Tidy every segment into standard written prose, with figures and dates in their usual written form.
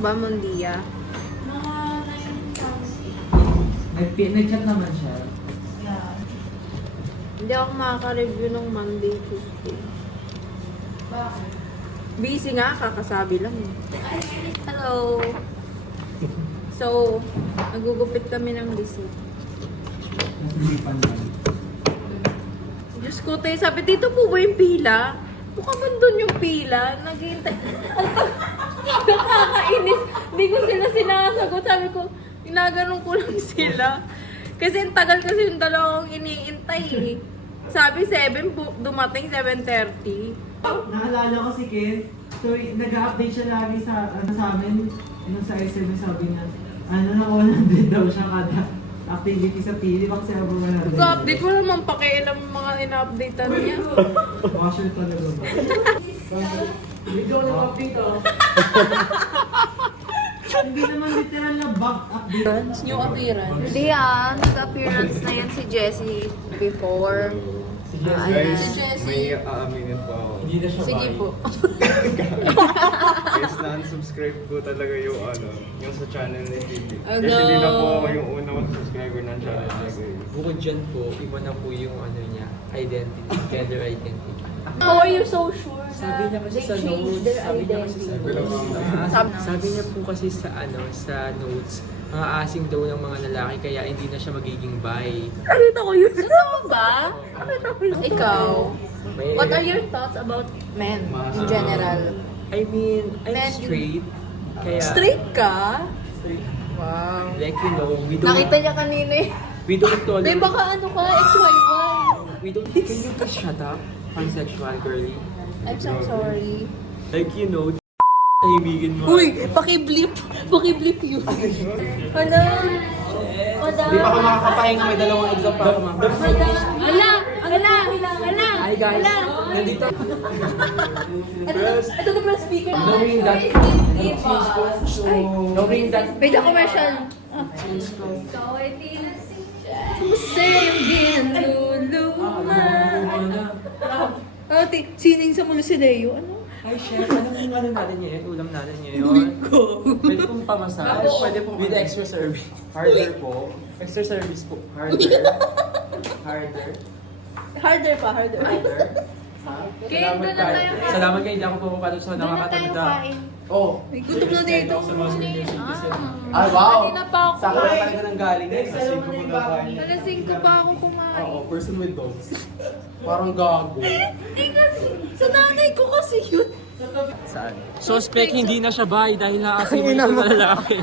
ba, Mondia? Mga 9,000. May chat naman siya. Yeah. Hindi ako makaka-review ng Monday, Tuesday. Bakit? Busy nga, kakasabi lang. Hello! So, nagugupit kami ng lisod. Nasipan lang. Diyos ko, tayo sabi, dito po ba yung pila? Baka man doon yung pila. Naghihintay. Nakakainis. Hindi ko sila sinasagot. Sabi ko, ginaganon ko lang sila. Kasi ang tagal kasi yung dalawang iniintay eh. Sabi 7, dumating 7:30. Naalala ko si Ken. So, nag-update siya lagi sa amin. Yung sa SMS sabi niya, na 100 daw siya kada activity sa TV. Kasi ako 100. Nag-update, wala naman pakialam yung mga ina-updatean niya. Washer talaga ba? Video ko nag-update oh. Hindi naman literal na back update. New appearance. Hindi nag-appearance na yan si Jessie before. Guys, Si Jessie. may aaminin po ako. Hindi na siya Sige bye. po. Guys, na-unsubscribe po talaga yung yung sa channel ni Titi. Kasi Hello. hindi na po ako yung unang subscriber ng channel niya. Bukod dyan po, iba na po yung niya, identity, gender identity. How are you so sure Sabi niya kasi sa notes, sabi niya po kasi sa sa notes, mga asing daw ng mga lalaki kaya hindi na siya magiging bi. Nakita ko yun. Totoo ba? Nakita ko yun. Ikaw, May- what are your thoughts about men in general? I mean, I'm Men- straight. Kaya, Straight ka? Wow. like we don't, Nakita niya kanina eh. we don't Babe, tolerate, baka ano ka, XYY. we don't, can you just shut up? Pansexual girly. I'm so sorry. Like tahimigin mo. Uy, pakiblip. Pakiblip yun. Hala. Di pa ako makakapahinga, may dalawang exam pa ako mama. Hala. Hala. Hala. Hi guys, nandito. Ito na pala speaker. Knowing that, knowing that, Wait, a commercial. Masayang ginuluma. Sining sa mulo si Leo. Ano? Hi chef, ano natin ngayon? Ulam natin ngayon. Pwede pong pamassage. Pwede pong with extra service. Harder po. Extra service po. Harder. Harder. Harder pa, harder. Harder. Kaya doon na tayo kain. Salamat kayo, hindi ako pumapatol sa Doon na tayo nakakatanda. kain. Oh. May gutom na dito. Ako sa mga senior citizen. Ah, wow. Kanina pa ako. Sa akin na talaga nang galing. Kasi ko magawa Alasing ko pa ako kumain. Oo, person with dogs. Parang gago. Hindi kasi. Sa nanay ko kasi yun. Saan? Suspect hindi na siya bay dahil naasing mo sa lalaki.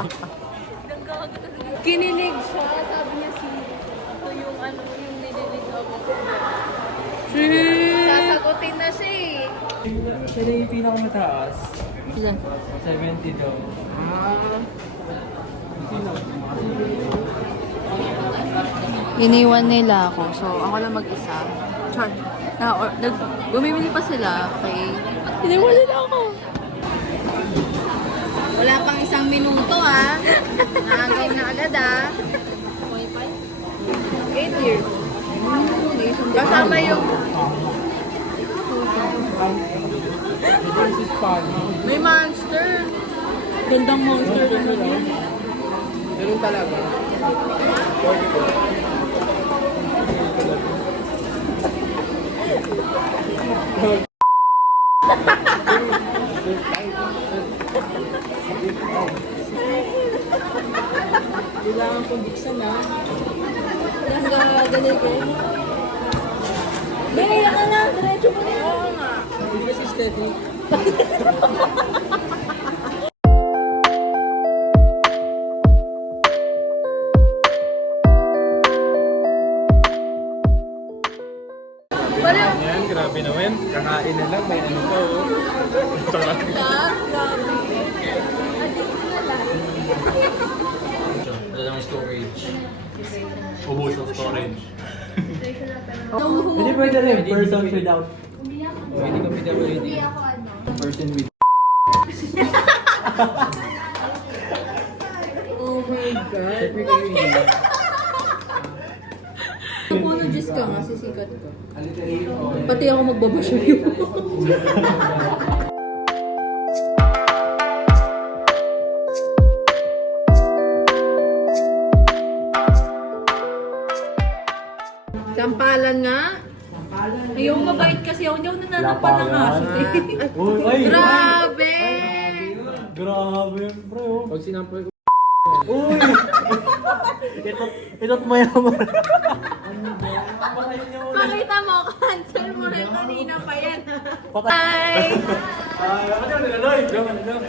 Kinilig siya. Sabi niya ito yung ano, yung nililig ako. Sasagutin na siya eh. Siya na yung pinakamataas. Ilan? 70 daw. Iniwan nila ako. So, ako lang mag-isa. Char. Bumibili pa sila. Okay. Iniwan nila ako. Wala pang 1 minuto ah. Nakagaw na agad ah. 8 years. Kasama yung... May monster. Gandang monster na nila. Ganun talaga. Kailangan kong buksan na. Hanggang galing ko. Binila ka na! Diretso mo na! Oo nga. Hindi kasi steady. Yan, grabe naman. Kakain na lang, may ano pa oh. Ito lang. Wala lang storage. Ubus ng storage. Hindi pwede rin, person without. Pwede ka PWD. Person with. Oh my God. Apologies ka nga, sisikat ka. Pati ako magbabasyo yun. kasi ako. Hindi ako nananapan ng aso. Uy, ay! Grabe! Grabe yun, bro. Pag sinampay ko, Uy! Ito't mayaman. Pakita mo, cancel mo rin kanina pa yan. Patay. Hi!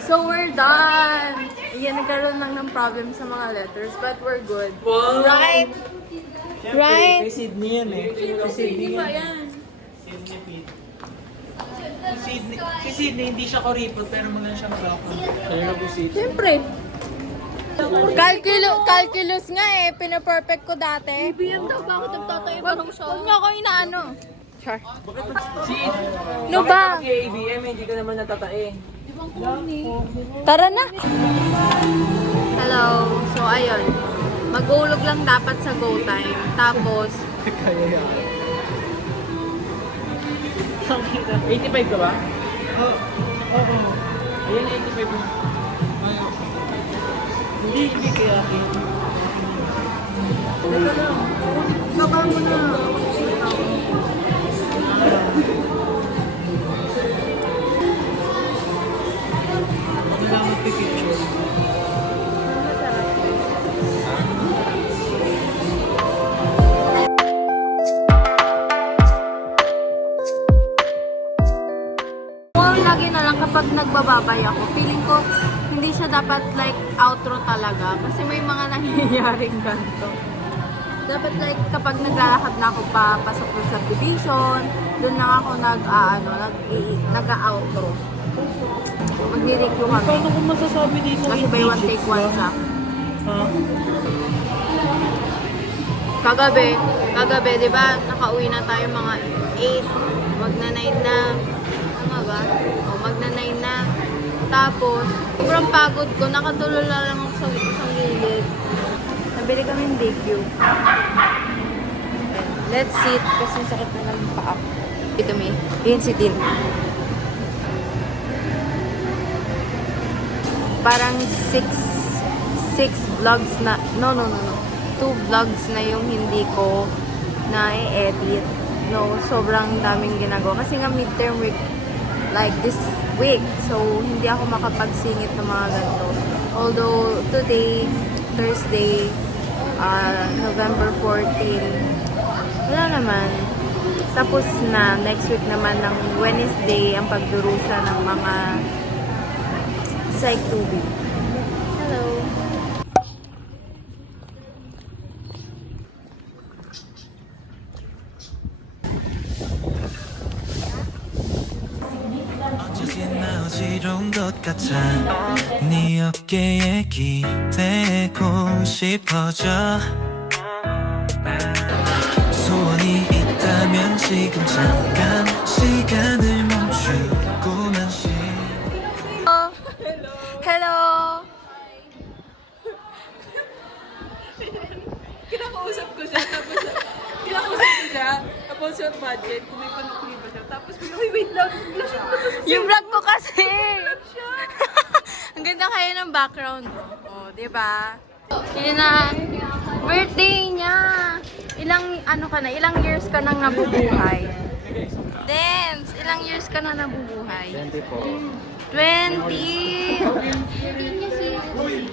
So we're done! Yan, nagkaroon lang ng problem sa mga letters, but we're good. Right? Right? Kay Sydney yan eh. Kay Sydney Di ba yan. yan? Si Sydney, hindi siya koripot, pero maganda siyang baka. Kaya na po si Siyempre. Calculus nga eh, pinaperfect ko dati. BBM daw, bakit nagtatayo pa ng Huwag niyo ako inaano. Char. No ba? ABM, hindi ka naman natatae. Tara na! Hello. So ayun. Mag-ulog lang dapat sa go time. Tapos, Kaya yan. 85 ka ba? Oo. Ayun, 85 mo. Hindi kaya akin. baba mo na. Wala akong picture. Lagi na lang kapag nagbababay ako, feeling ko hindi siya dapat like outro talaga kasi may mga nangyayaring ganito. Dapat like kapag naglalakad na ako papasok ng subdivision, doon lang ako nag-outro. Magdi-review kami. Paano ko masasabi dito? Kasi by one take one siya. Ha? Kagabi, di ba, nakauwi na tayo mga 8, magna-9 na. Tama ba? O, magna-9 na. Tapos, sobrang pagod ko, nakatulala lang ako sa isang gilid. Nabili kami ng DQ. Let's sit, kasi sakit na ng paa. Ito may, yun si Tin. Parang 6 vlogs na, no. 2 vlogs na yung hindi ko na-edit. No, sobrang daming ginagawa. Kasi nga midterm week, like this week. So, hindi ako makapagsingit ng mga ganito. Although, today, Thursday, November 14, wala naman. Tapos na, next week naman ng Wednesday, ang pagdurusa ng mga Psych 2B. Hello! 어쩌지나 어지러운 것 같아 네 어깨에 기대고 싶어져 소원이 있다면 지금 잠깐 시간을 멈추고만 싶어 Hello! Kinakausap ko siya, tapos yung budget, kung may panukli ba siya. Tapos, wait lang, blush ako. Yung vlog ko kasi! Ang ganda kayo ng background. Oh, di ba? Yun na, birthday niya! Ilang years ka nang nabubuhay? Dance! Ilang years ka nang nabubuhay? 20 po. 20!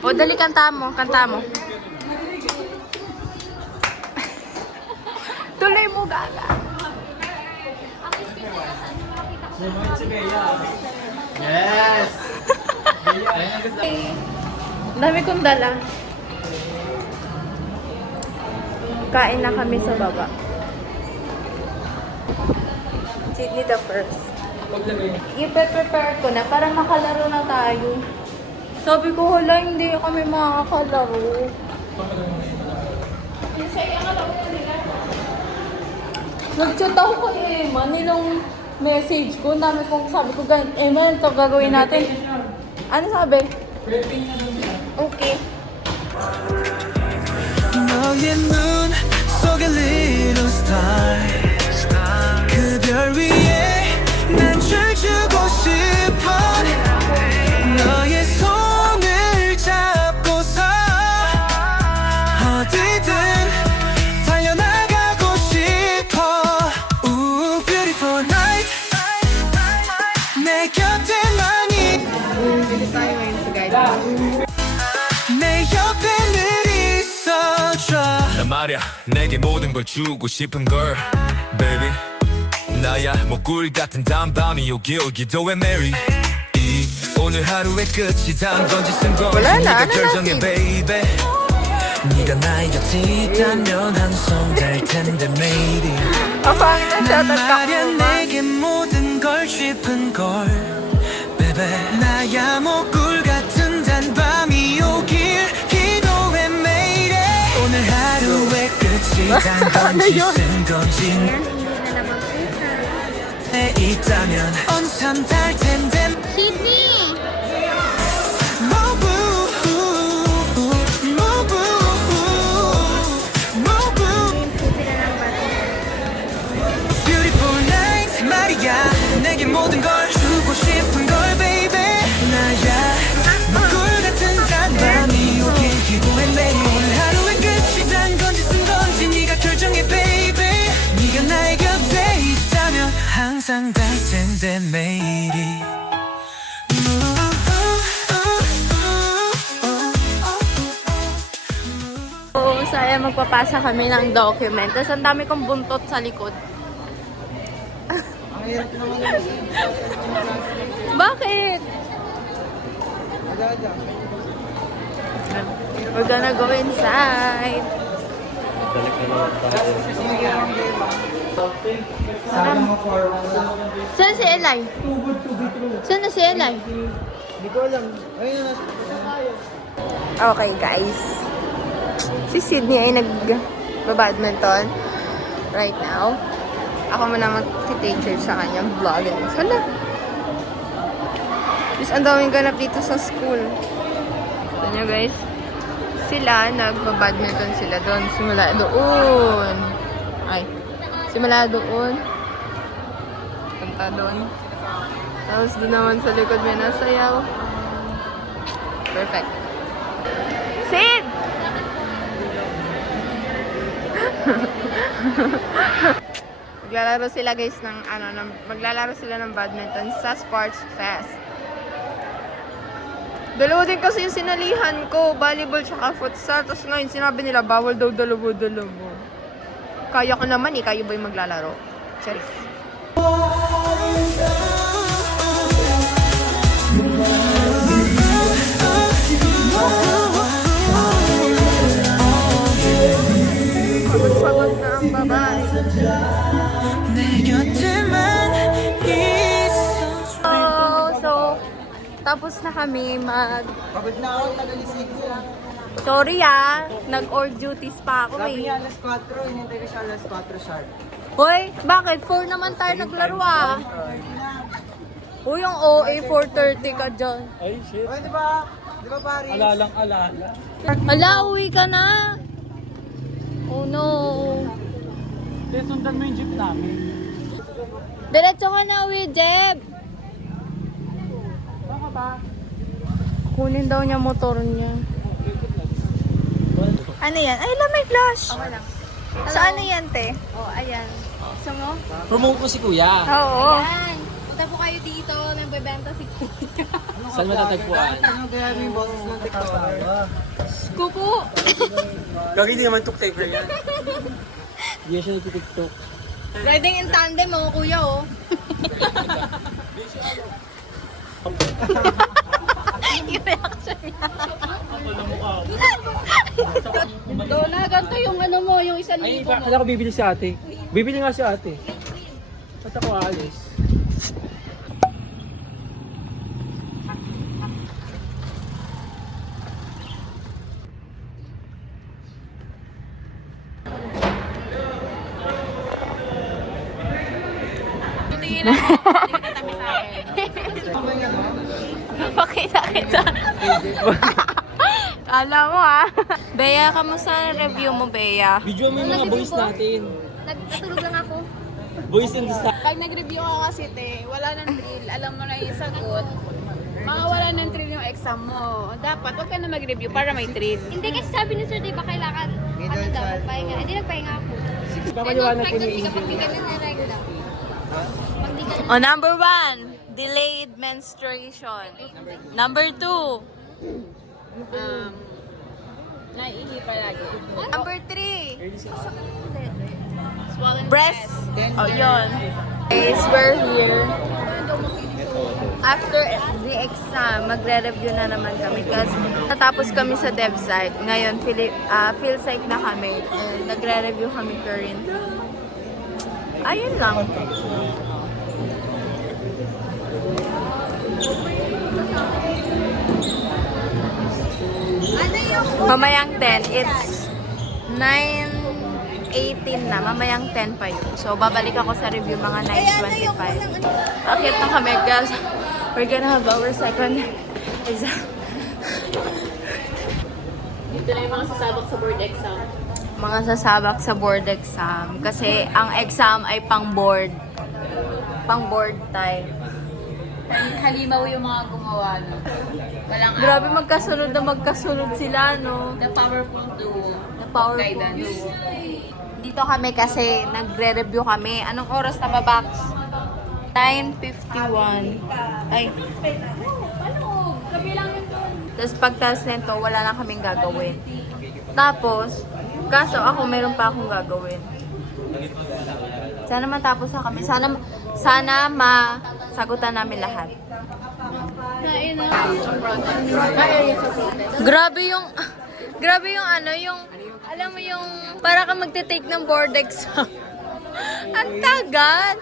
O, dali, kanta mo. Tuloy mo, gaga. Yes! Dami kong dala. Kain na kami sa baba. Sydney the first. I-prepare ko na para makalaro na tayo. Sabi ko, hala, hindi kami makakalaro. Nag-chat ako kay Emma, nilang message ko, dami kong sabi ko, Emma, ito gagawin natin. Ano sabi? Okay. 너의 눈 속에 little star 그 별 위에 난 춤추고 싶어 너의 손을 잡고서 어디든 달려나가고 싶어 Ooh, beautiful night 너야 내게 모든 걸 주고 싶은 걸 baby 나야 뭐 꿀 같은 단밤이 오기 오기도 해 Mary 이 오늘 하루의 끝이 단 건지 쓴 건지 Wala na, 네가 ano 결정해 natin? baby 네가 나의 곁에 있다면 한 손 댈 텐데 매일이 Kapangit na siya, 말야 내게 모든 걸 싶은 걸 baby 나야 뭐 꿀 같은 단밤이 오길 기도해 매일에 오늘 하루의 끝이 단 건지 쓴 건지 내 있다면 온참 달 텐데 Sydney! Beautiful night 말이야 내게 모든 걸 주고 싶은 걸 baby 나야 꿀 같은 단밤이 오길 기도해 매일 오늘 하루의 끝이 단 건지 쓴 건지 네가 결정해 baby 네가 나의 곁에 있다면 항상 달 텐데 매일이 Oo, saya magpapasa kami ng document. Tapos ang dami kong buntot sa likod. Bakit? We're gonna go inside. Saan si Eli? Saan na si Eli? Hindi ko alam. Ayun na, Okay, guys. Si Sydney ay nag-badminton right now. Ako muna mag-take sa kanyang vlogging. Hala. Just ang daming ganap dito sa school. Ito nyo, guys. Sila, nag-badminton sila doon. Simula doon. Ay. Simula doon. Punta doon. Tapos doon naman sa likod may nasayaw. Perfect. Sid! Maglalaro sila guys ng maglalaro sila ng badminton sa Sports Fest. Dalawa din kasi yung sinalihan ko, volleyball tsaka futsal. Tapos ngayon sinabi nila bawal daw dalawa. Kaya ko naman kayo ba yung maglalaro? Charis. Pagod na ang babae. 내 곁에만 있어 So, tapos na kami pagod na ako, nagalisig ko. Sorry nag-or duties pa ako Sabi niya alas 4, hinintay ko siya alas 4 sharp. Hoy, bakit? 4 naman tayo naglaro Uy, yung OA 4:30 ka dyan. Ay, shit. Di ba? Di ba, Paris? Alalang alala. Hala, uwi ka na. Oh no. Hindi, sundan mo yung jeep namin. Diretso ka na, uwi, Jeb. Baka ba? Kunin daw niya motor niya. Ano yan? Ay, may flash. Okay lang. Sa ano yan, te? Oh, ayan. Gusto mo? Promote mo si Kuya. Oo. Ayan. Punta po kayo dito. Nagbebenta si Kuya. Saan matatagpuan? Ano kaya may boses ng TikTok? Kupo. Gagi di naman tuktaker yan. Hindi siya nagtitiktok. Riding in tandem, kuya, yung reaction niya. Dona, ganito yung ano mo, yung 1,000 Ay, mo. bakit ako bibili si ate? Bibili nga si ate. Ba't ako aalis? Pakita kita. Kala mo Bea, kamusta ang review mo, Bea? Video mo yung mga boys natin. Natulog lang ako. Boys in the side. Pag nag-review ako kasi, wala nang drill. Alam mo na yung sagot. Mawawala ng thrill yung exam mo. Dapat, huwag ka na mag-review para may thrill. Hindi kasi sabi ni Sir, di ba kailangan, ano daw, pahinga. Hindi nagpahinga ako. Papaliwanag ko ni Pregnant ka Angel. pag di ka na regla. Pag di ka Oh, number 1, delayed menstruation. Number 2, Naihi palagi. Number 3. Swollen Breast. Oh, yun. Guys, we're here. After the exam, magre-review na naman kami kasi natapos kami sa dev site. Ngayon, field site na kami. And nagre-review kami currently. Ayun lang. Mamayang 10. It's 9:18 na. Mamayang 10 pa yun. So, babalik ako sa review mga 9:25. Akit na kami, guys. We're gonna have our second exam. Dito na yung mga sasabak sa board exam. Mga sasabak sa board exam. Kasi ang exam ay pang-board. Pang-board type. Halimaw yung mga gumawa, no? Walang Grabe, magkasunod sila, no? The powerful duo. The powerful Guidance. Dito kami kasi nagre-review kami. Anong oras na ba, Bax? 9:51. Ay. Tapos pagtas nito, wala na kaming gagawin. Tapos, kaso ako meron pa akong gagawin. Sana matapos na kami. Sana masagutan namin lahat. Grabe yung ano, yung alam mo yung para ka magte-take ng board exam. Ang tagal.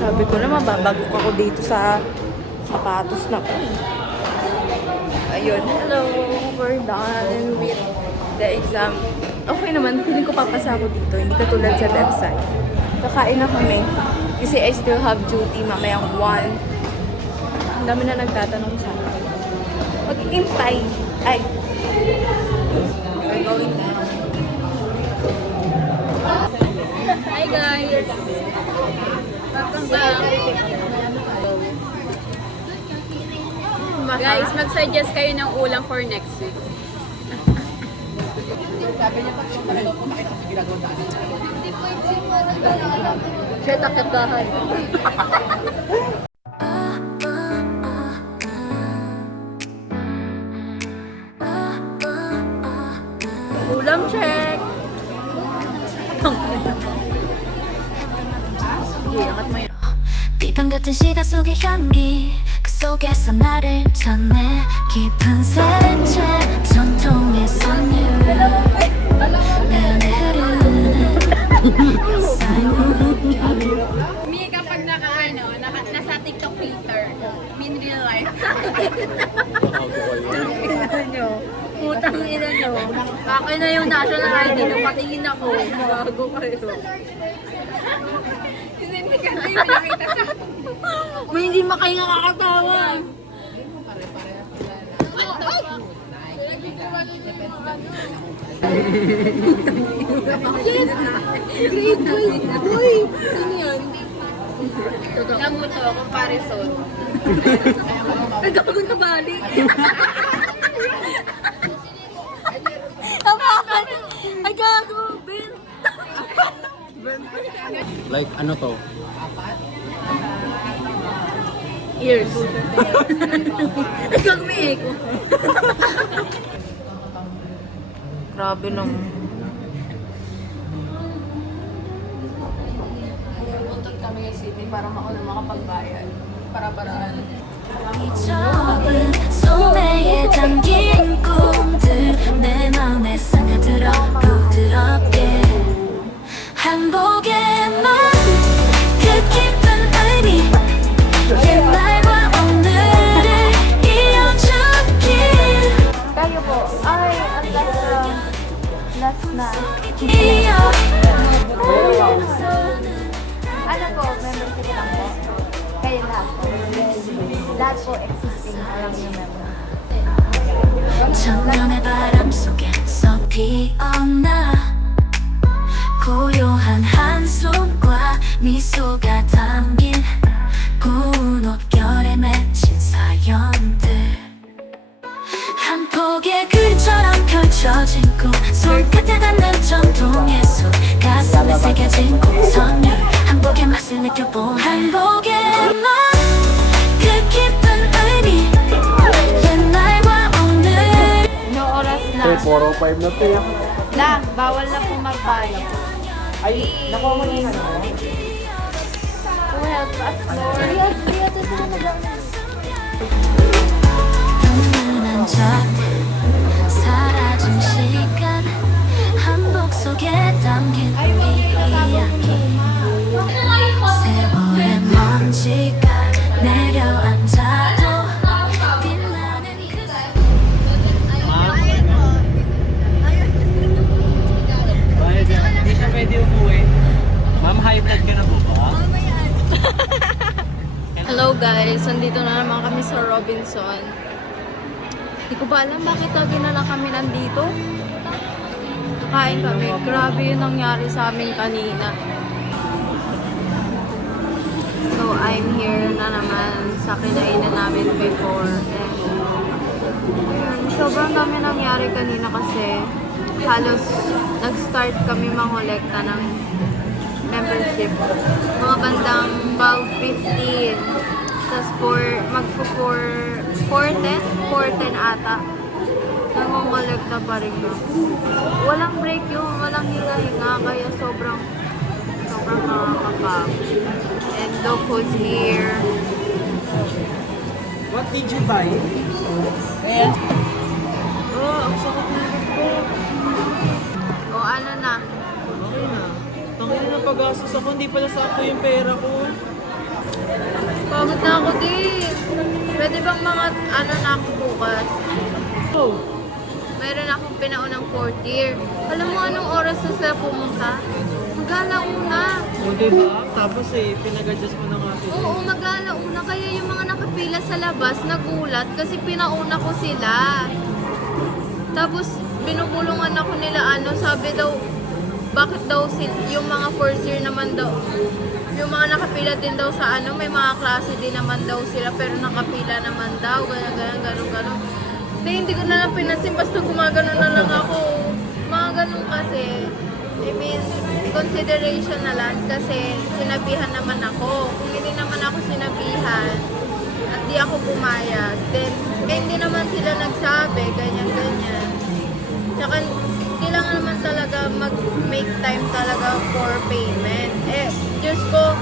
Sabi ko na mababagok ako dito sa sapatos na ko. Ayun, hello, we're done with the exam. Okay naman, feeling ko papasa ako dito, hindi katulad sa website. Kakain na kami, kasi I still have duty mamayang 1. Ang dami na nagtatanong sa akin. Mag-impay. Ay. We're going down. Hi guys! Welcome back! Guys, mag-suggest kayo ng ulam for next week. Siya takip bahay. Ulam check! 비방 같은 시간 속의 향기 그 속에서 나를 찾네 깊은 색채 전통의 선율 내 안에 흐르는 역사의 물결 Mi, kapag nasa TikTok filter, in real life. Putang ina nyo. Akin na yung national ID nyo. Patingin ako. Bago kayo. Hindi ka na yung nakita sa... May hindi makain nakakatawa. Grade 12. Uy! Sino yun? Namuto, comparison. Nagkakagod na balik. Tapakan! Ay, gago! Ben! Like, ano to? Ears. Ikaw may echo. Grabe nung. Buntot kami kay Sydney para makapagbayad. Para-paraan. 적은 소매에 담긴 꿈들 내 맘에 스며들어 부드럽게 한복에만 그 깊은 의미 옛날과 오늘을 이어주길 Kayo po. Ay, ang last na. 이어 Ano po, membership lang po? Kayo lahat po. Lahat po existing. Alam niyo member. 천년의 바람 속에서 피어나 고요한 한숨과 미소가 담긴 구운 옷결에 맺힌 사연들 한 폭의 글처럼 펼쳐진 꿈 손끝에 닿는 전통의 숲 가슴에 새겨진 공선율 한복의 맛을 느껴본 한복에만 그 깊은 의미 옛날과 오늘 405 na to eh. Na, bawal na po magbayad. Ay, nakuha mo na yung ano? To help us, Lord. 은은한 적 사라진 시간 한복 속에 담긴 우리 이야기 세월의 먼지가 내려앉아도 빛나는 그 Bakit yan? Hindi siya pwede umuwi. Ma'am, high blood ka na po ba? Hello guys, nandito na naman kami sa Robinson. Hindi ko ba alam bakit lagi na lang kami nandito. Kain kami. Grabe yung nangyari sa amin kanina. So, I'm here na naman sa kinainan namin before. And, ayun, sobrang dami nangyari kanina kasi halos nag-start kami mangolekta ng membership. Mga bandang 12:15. Tapos magpo-4:10 ata. Nangongolekta pa rin na. Walang break yung, walang hinga-hinga. Kaya sobrang nakakapagod. And the food's here. What did you buy? Yeah. Oh, ang sakit na ito. O ano na? Okay na. Tangin na pag-asos ako, hindi pala sakto yung pera ko. Pagod na ako din. Pwede bang mga ano na ako bukas? Oh, Meron akong pinaunang 4th year. Alam mo anong oras na sila pumunta? Mag-alauna. o diba? Tapos pinag-adjust mo na nga sila. Oo, mag-alauna. Kaya yung mga nakapila sa labas, nagulat kasi pinauna ko sila. Tapos, binubulungan ako nila sabi daw, bakit daw yung mga 4th year naman daw, yung mga nakapila din daw sa may mga klase din naman daw sila, pero nakapila naman daw, ganun. Hindi ko na lang pinansin, basta gumagano na lang ako. Mga ganun kasi, I mean, consideration na lang kasi sinabihan naman ako. Kung hindi naman ako sinabihan at di ako pumayag, then hindi naman sila nagsabi, ganyan. Tsaka, kailangan naman talaga mag-make time talaga for payment. Diyos ko,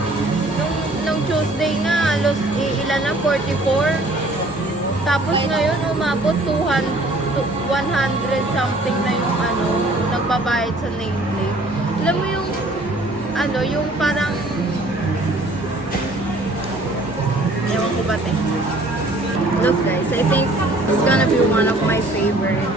nung Tuesday nga, halos ilan na, 44. Tapos ngayon, umabot 100 something na yung nagbabayad sa nameplate. Alam mo yung, yung parang, ewan ko ba, Look guys, I think it's gonna be one of my favorite.